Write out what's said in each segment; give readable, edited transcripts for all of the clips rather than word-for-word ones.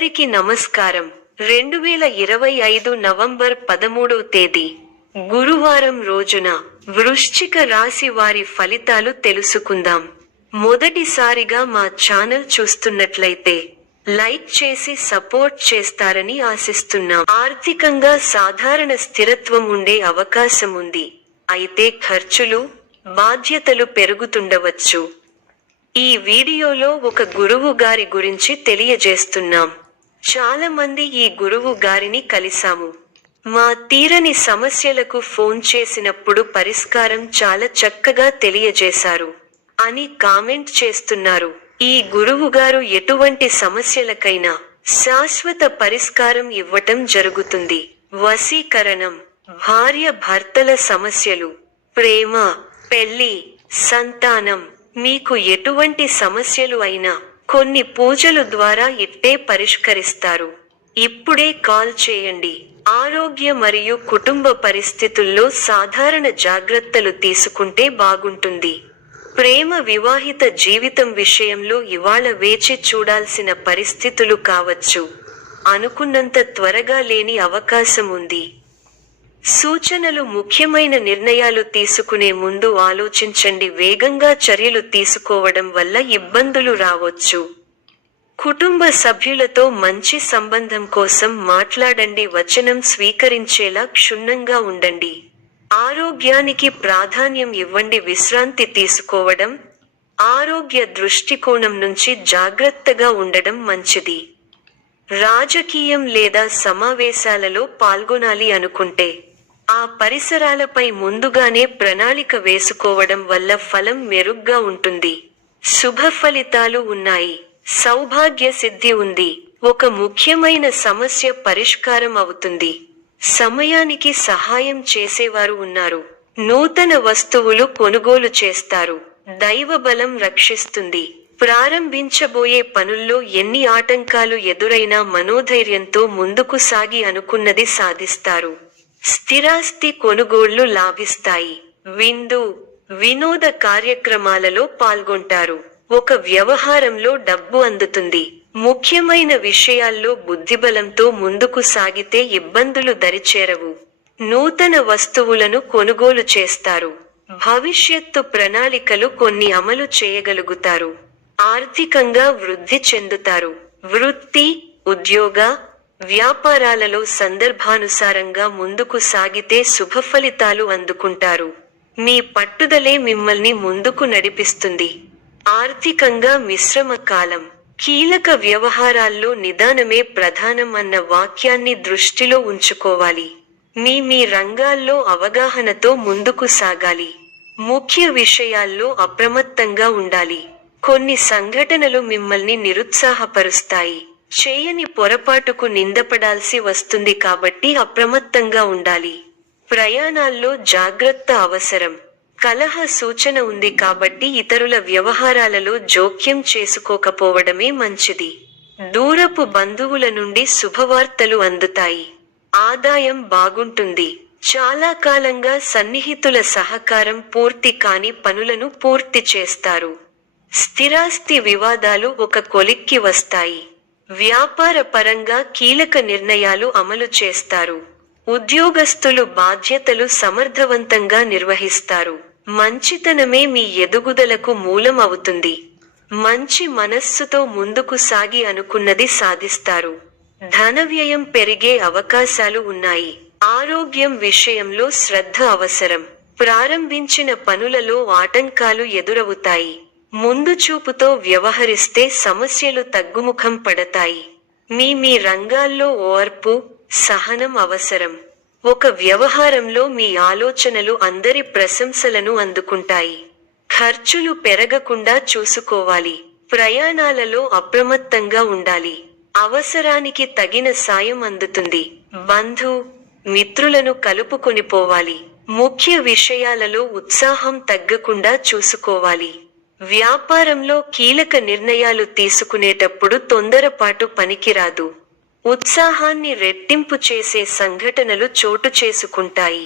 అందరికీ నమస్కారం. 2025 నవంబర్ 13వ తేదీ గురువారం రోజున వృశ్చిక రాశి వారి ఫలితాలు తెలుసుకుందాం. మొదటిసారిగా మా ఛానల్ చూస్తున్నట్లయితే లైక్ చేసి సపోర్ట్ చేస్తారని ఆశిస్తున్నాం. ఆర్థికంగా సాధారణ స్థిరత్వం ఉండే అవకాశం ఉంది. అయితే ఖర్చులు, బాధ్యతలు పెరుగుతుండవచ్చు. ఈ వీడియోలో ఒక గురువు గారి గురించి తెలియజేస్తున్నాం. చాలా మంది ఈ గురువు గారిని కలిసాము. మా తీరని సమస్యలకు ఫోన్ చేసినప్పుడు పరిష్కారం చాలా చక్కగా తెలియజేశారు అని కామెంట్ చేస్తున్నారు. ఈ గురువు గారు ఎటువంటి సమస్యలకైనా శాశ్వత పరిష్కారం ఇవ్వటం జరుగుతుంది. వశీకరణం, భార్య భర్తల సమస్యలు, ప్రేమ, పెళ్లి, సంతానం, మీకు ఎటువంటి సమస్యలు అయినా కొన్ని పూజలు ద్వారా ఇట్టే పరిష్కరిస్తారు. ఇప్పుడే కాల్ చేయండి. ఆరోగ్య మరియు కుటుంబ పరిస్థితుల్లో సాధారణ జాగ్రత్తలు తీసుకుంటే బాగుంటుంది. ప్రేమ, వివాహిత జీవితం విషయంలో ఇవాళ వేచి చూడాల్సిన పరిస్థితులు కావచ్చు. అనుకున్నంత త్వరగా లేని అవకాశం ఉంది. సూచనలు: ముఖ్యమైన నిర్ణయాలు తీసుకునే ముందు ఆలోచించండి. వేగంగా చర్యలు తీసుకోవడం వల్ల ఇబ్బందులు రావచ్చు. కుటుంబ సభ్యులతో మంచి సంబంధం కోసం మాట్లాడండి. వచనం స్వీకరించేలా క్షుణ్ణంగా ఉండండి. ఆరోగ్యానికి ప్రాధాన్యం ఇవ్వండి. విశ్రాంతి తీసుకోవడం, ఆరోగ్య దృష్టికోణం నుంచి జాగ్రత్తగా ఉండడం మంచిది. రాజకీయం లేదా సమావేశాలలో పాల్గొనాలి అనుకుంటే ఆ పరిసరాలపై ముందుగానే ప్రణాళిక వేసుకోవడం వల్ల ఫలం మెరుగ్గా ఉంటుంది. శుభ ఫలితాలు ఉన్నాయి. సౌభాగ్య సిద్ధి ఉంది. ఒక ముఖ్యమైన సమస్య పరిష్కారం అవుతుంది. సమయానికి సహాయం చేసేవారు ఉన్నారు. నూతన వస్తువులు కొనుగోలు చేస్తారు. దైవబలం రక్షిస్తుంది. ప్రారంభించబోయే పనుల్లో ఎన్ని ఆటంకాలు ఎదురైనా మనోధైర్యంతో ముందుకు సాగి అనుకున్నది సాధిస్తారు. స్థిరాస్తి కొనుగోళ్లు లాభిస్తాయి. విందు, వినోద కార్యక్రమాలలో పాల్గొంటారు. ఒక వ్యవహారంలో డబ్బు అందుతుంది. ముఖ్యమైన విషయాల్లో బుద్ధిబలంతో ముందుకు సాగితే ఇబ్బందులు దరిచేరవు. నూతన వస్తువులను కొనుగోలు చేస్తారు. భవిష్యత్తు ప్రణాళికలు కొన్ని అమలు చేయగలుగుతారు. ఆర్థికంగా వృద్ధి చెందుతారు. వృత్తి, ఉద్యోగ, వ్యాపారాలలో సందర్భానుసారంగా ముందుకు సాగితే శుభఫలితాలు అందుకుంటారు. మీ పట్టుదలే మిమ్మల్ని ముందుకు నడిపిస్తుంది. ఆర్థికంగా మిశ్రమ కాలం. కీలక వ్యవహారాల్లో నిదానమే ప్రధానం అన్న వాక్యాన్ని దృష్టిలో ఉంచుకోవాలి. మీ రంగాల్లో అవగాహనతో ముందుకు సాగాలి. ముఖ్య విషయాల్లో అప్రమత్తంగా ఉండాలి. కొన్ని సంఘటనలు మిమ్మల్ని నిరుత్సాహపరుస్తాయి. చేయని పొరపాటుకు నిందపడాల్సి వస్తుంది కాబట్టి అప్రమత్తంగా ఉండాలి. ప్రయాణాల్లో జాగ్రత్త అవసరం. కలహ సూచన ఉంది కాబట్టి ఇతరుల వ్యవహారాలలో జోక్యం చేసుకోకపోవడమే మంచిది. దూరపు బంధువుల నుండి శుభవార్తలు అందుతాయి. ఆదాయం బాగుంటుంది. చాలా కాలంగా సన్నిహితుల సహకారం పూర్తి కాని పనులను పూర్తి చేస్తారు. స్థిరాస్తి వివాదాలు ఒక కొలిక్కి వస్తాయి. వ్యాపార పరంగా కీలక నిర్ణయాలు అమలు చేస్తారు. ఉద్యోగస్తులు బాధ్యతలు సమర్థవంతంగా నిర్వహిస్తారు. మంచితనమే మీ ఎదుగుదలకు మూలం అవుతుంది. మంచి మనస్సుతో ముందుకు సాగి అనుకున్నది సాధిస్తారు. ధన వ్యయం పెరిగే అవకాశాలు ఉన్నాయి. ఆరోగ్యం విషయంలో శ్రద్ధ అవసరం. ప్రారంభించిన పనులలో ఆటంకాలు ఎదురవుతాయి. ముందు చూపుతో వ్యవహరిస్తే సమస్యలు తగ్గుముఖం పడతాయి. మీ రంగాల్లో ఓర్పు, సహనం అవసరం. ఒక వ్యవహారంలో మీ ఆలోచనలు అందరి ప్రశంసలను అందుకుంటాయి. ఖర్చులు పెరగకుండా చూసుకోవాలి. ప్రయాణాలలో అప్రమత్తంగా ఉండాలి. అవసరానికి తగిన సాయం అందుతుంది. బంధు, మిత్రులను కలుపుకొనిపోవాలి. ముఖ్య విషయాలలో ఉత్సాహం తగ్గకుండా చూసుకోవాలి. వ్యాపారంలో కీలక నిర్ణయాలు తీసుకునేటప్పుడు తొందరపాటు పనికిరాదు. ఉత్సాహాన్ని రెట్టింపు చేసే సంఘటనలు చోటు చేసుకుంటాయి.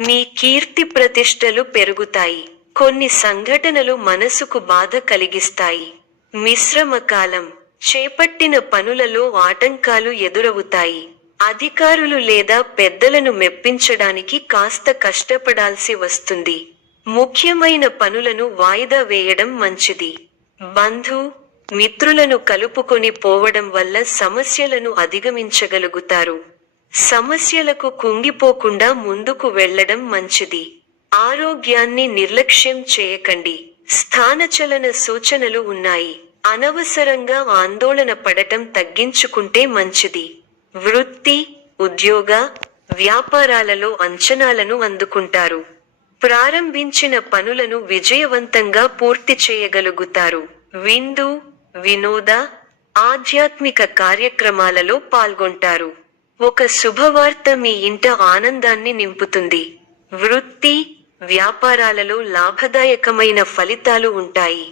మీ కీర్తి ప్రతిష్టలు పెరుగుతాయి. కొన్ని సంఘటనలు మనసుకు బాధ కలిగిస్తాయి. మిశ్రమ కాలం. చేపట్టిన పనులలో ఆటంకాలు ఎదురవుతాయి. అధికారులు లేదా పెద్దలను మెప్పించడానికి కాస్త కష్టపడాల్సి వస్తుంది. ముఖ్యమైన పనులను వాయిదా వేయడం మంచిది. బంధు, మిత్రులను కలుపుకొని పోవడం వల్ల సమస్యలను అధిగమించగలుగుతారు. సమస్యలకు కుంగిపోకుండా ముందుకు వెళ్లడం మంచిది. ఆరోగ్యాన్ని నిర్లక్ష్యం చేయకండి. స్థానచలన సూచనలు ఉన్నాయి. అనవసరంగా ఆందోళన పడటం తగ్గించుకుంటే మంచిది. వృత్తి, ఉద్యోగ, వ్యాపారాలలో అంచనాలను అందుకుంటారు. ప్రారంభించిన పనులను విజయవంతంగా పూర్తి చేయగలుగుతారు. విందు, వినోద, ఆధ్యాత్మిక కార్యక్రమాలలో పాల్గొంటారు. ఒక శుభవార్త మీ ఇంట ఆనందాన్ని నింపుతుంది. వృత్తి, వ్యాపారాలలో లాభదాయకమైన ఫలితాలు ఉంటాయి.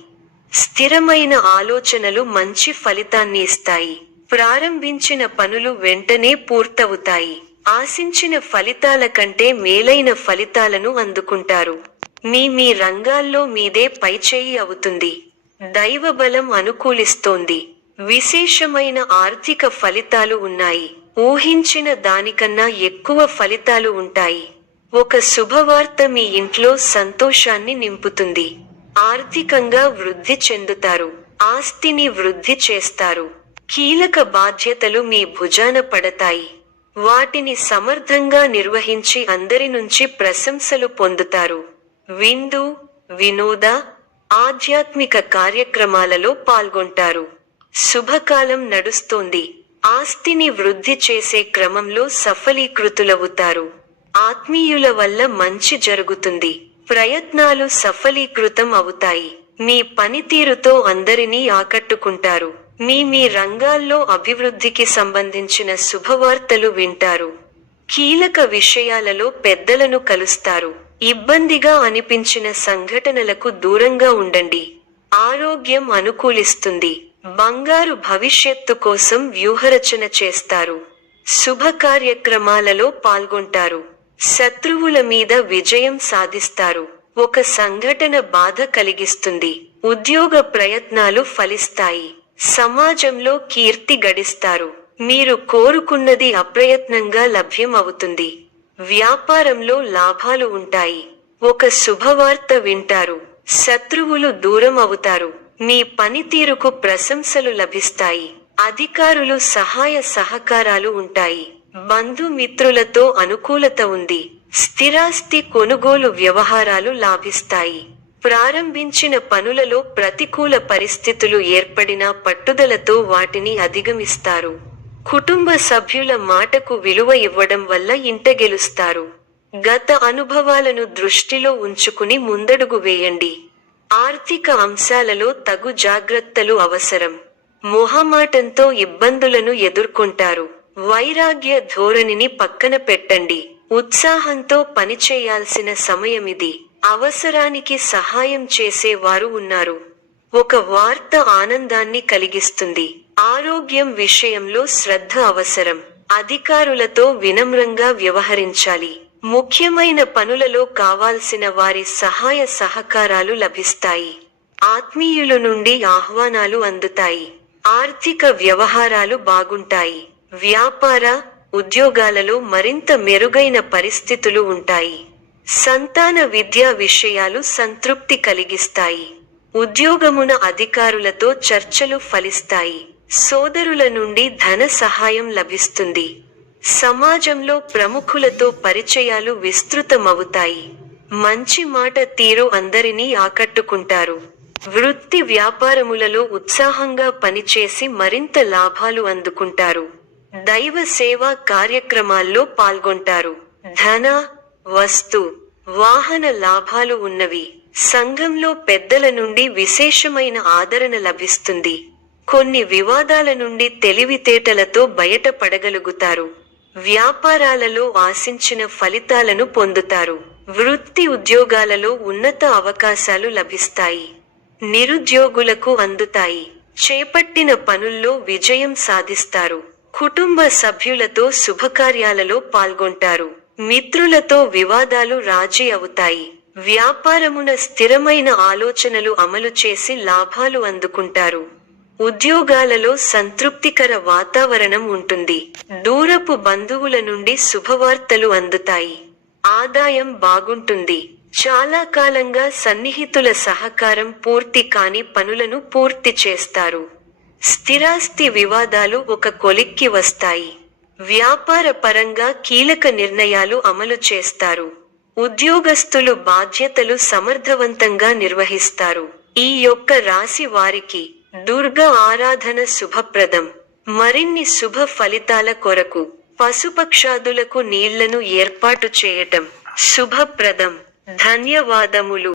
స్థిరమైన ఆలోచనలు మంచి ఫలితాన్ని ఇస్తాయి. ప్రారంభించిన పనులు వెంటనే పూర్తవుతాయి. ఆశించిన ఫలితాల కంటే మేలైన ఫలితాలను అందుకుంటారు. మీ రంగాల్లో మీదే పైచేయి అవుతుంది. దైవబలం అనుకూలిస్తోంది. విశేషమైన ఆర్థిక ఫలితాలు ఉన్నాయి. ఊహించిన దానికన్నా ఎక్కువ ఫలితాలు ఉంటాయి. ఒక శుభవార్త మీ ఇంట్లో సంతోషాన్ని నింపుతుంది. ఆర్థికంగా వృద్ధి చెందుతారు. ఆస్తిని వృద్ధి చేస్తారు. కీలక బాధ్యతలు మీ భుజాన పడతాయి. వాటిని సమర్థంగా నిర్వహించి అందరి నుంచి ప్రశంసలు పొందుతారు. విందు, వినోద, ఆధ్యాత్మిక కార్యక్రమాలలో పాల్గొంటారు. శుభకాలం నడుస్తోంది. ఆస్తిని వృద్ధి చేసే క్రమంలో సఫలీకృతులవుతారు. ఆత్మీయుల వల్ల మంచి జరుగుతుంది. ప్రయత్నాలు సఫలీకృతం అవుతాయి. మీ పనితీరుతో అందరినీ ఆకట్టుకుంటారు. మీ రంగాల్లో అభివృద్ధికి సంబంధించిన శుభవార్తలు వింటారు. కీలక విషయాలలో పెద్దలను కలుస్తారు. ఇబ్బందిగా అనిపించిన సంఘటనలకు దూరంగా ఉండండి. ఆరోగ్యం అనుకూలిస్తుంది. బంగారు భవిష్యత్తు కోసం వ్యూహరచన చేస్తారు. శుభ కార్యక్రమాలలో పాల్గొంటారు. శత్రువుల మీద విజయం సాధిస్తారు. ఒక సంఘటన బాధ కలిగిస్తుంది. ఉద్యోగ ప్రయత్నాలు ఫలిస్తాయి. సమాజంలో కీర్తి గడిస్తారు. మీరు కోరుకున్నది అప్రయత్నంగా లభ్యం అవుతుంది. వ్యాపారంలో లాభాలు ఉంటాయి. ఒక శుభవార్త వింటారు. శత్రువులు దూరం అవుతారు. మీ పనితీరుకు ప్రశంసలు లభిస్తాయి. అధికారులు సహాయ సహకారాలు ఉంటాయి. బంధుమిత్రులతో అనుకూలత ఉంది. స్థిరాస్తి కొనుగోలు వ్యవహారాలు లాభిస్తాయి. ప్రారంభించిన పనులలో ప్రతికూల పరిస్థితులు ఏర్పడినా పట్టుదలతో వాటిని అధిగమిస్తారు. కుటుంబ సభ్యుల మాటకు విలువ ఇవ్వడం వల్ల ఇంట గెలుస్తారు. గత అనుభవాలను దృష్టిలో ఉంచుకుని ముందడుగు వేయండి. ఆర్థిక అంశాలలో తగు జాగ్రత్తలు అవసరం. మొహమాటంతో ఇబ్బందులను ఎదుర్కొంటారు. వైరాగ్య ధోరణిని పక్కన పెట్టండి. ఉత్సాహంతో పనిచేయాల్సిన సమయమిది. అవసరానికి సహాయం చేసేవారు ఉన్నారు. ఒక వార్త ఆనందాన్ని కలిగిస్తుంది. ఆరోగ్యం విషయంలో శ్రద్ధ అవసరం. అధికారులతో వినమ్రంగా వ్యవహరించాలి. ముఖ్యమైన పనులలో కావాల్సిన వారి సహాయ సహకారాలు లభిస్తాయి. ఆత్మీయుల నుండి ఆహ్వానాలు అందుతాయి. ఆర్థిక వ్యవహారాలు బాగుంటాయి. వ్యాపార, ఉద్యోగాలలో మరింత మెరుగైన పరిస్థితులు ఉంటాయి. సంతాన విద్యా విషయాలు సంతృప్తి కలిగిస్తాయి. ఉద్యోగమున అధికారులతో చర్చలు ఫలిస్తాయి. సోదరుల నుండి ధన సహాయం లభిస్తుంది. సమాజంలో ప్రముఖులతో పరిచయాలు విస్తృతమవుతాయి. మంచి మాట తీరు అందరినీ ఆకట్టుకుంటారు. వృత్తి వ్యాపారములలో ఉత్సాహంగా పనిచేసి మరింత లాభాలు అందుకుంటారు. దైవ సేవా కార్యక్రమాల్లో పాల్గొంటారు. ధన, వస్తు, వాహన లాభాలు ఉన్నవి. సంఘంలో పెద్దల నుండి విశేషమైన ఆదరణ లభిస్తుంది. కొన్ని వివాదాల నుండి తెలివితేటలతో బయటపడగలుగుతారు. వ్యాపారాలలో ఆశించిన ఫలితాలను పొందుతారు. వృత్తి ఉద్యోగాలలో ఉన్నత అవకాశాలు లభిస్తాయి. నిరుద్యోగులకు అందుతాయి. చేపట్టిన పనుల్లో విజయం సాధిస్తారు. కుటుంబ సభ్యులతో శుభకార్యాలలో పాల్గొంటారు. మిత్రులతో వివాదాలు రాజీ అవుతాయి. వ్యాపారమున స్థిరమైన ఆలోచనలు అమలు చేసి లాభాలు అందుకుంటారు. ఉద్యోగాలలో సంతృప్తికర వాతావరణం ఉంటుంది. దూరపు బంధువుల నుండి శుభవార్తలు అందుతాయి. ఆదాయం బాగుంటుంది. చాలా కాలంగా సన్నిహితుల సహకారం పూర్తి కాని పనులను పూర్తి చేస్తారు. స్థిరాస్తి వివాదాలు ఒక కొలిక్కి వస్తాయి. వ్యాపార పరంగా కీలక నిర్ణయాలు అమలు చేస్తారు. ఉద్యోగస్తులు బాధ్యతలు సమర్థవంతంగా నిర్వహిస్తారు. ఈ యొక్క రాశి వారికి దుర్గా ఆరాధన శుభప్రదం. మరిన్ని శుభ ఫలితాల కొరకు పశుపక్షాదులకు నీళ్లను ఏర్పాటు చేయటం శుభప్రదం. ధన్యవాదములు.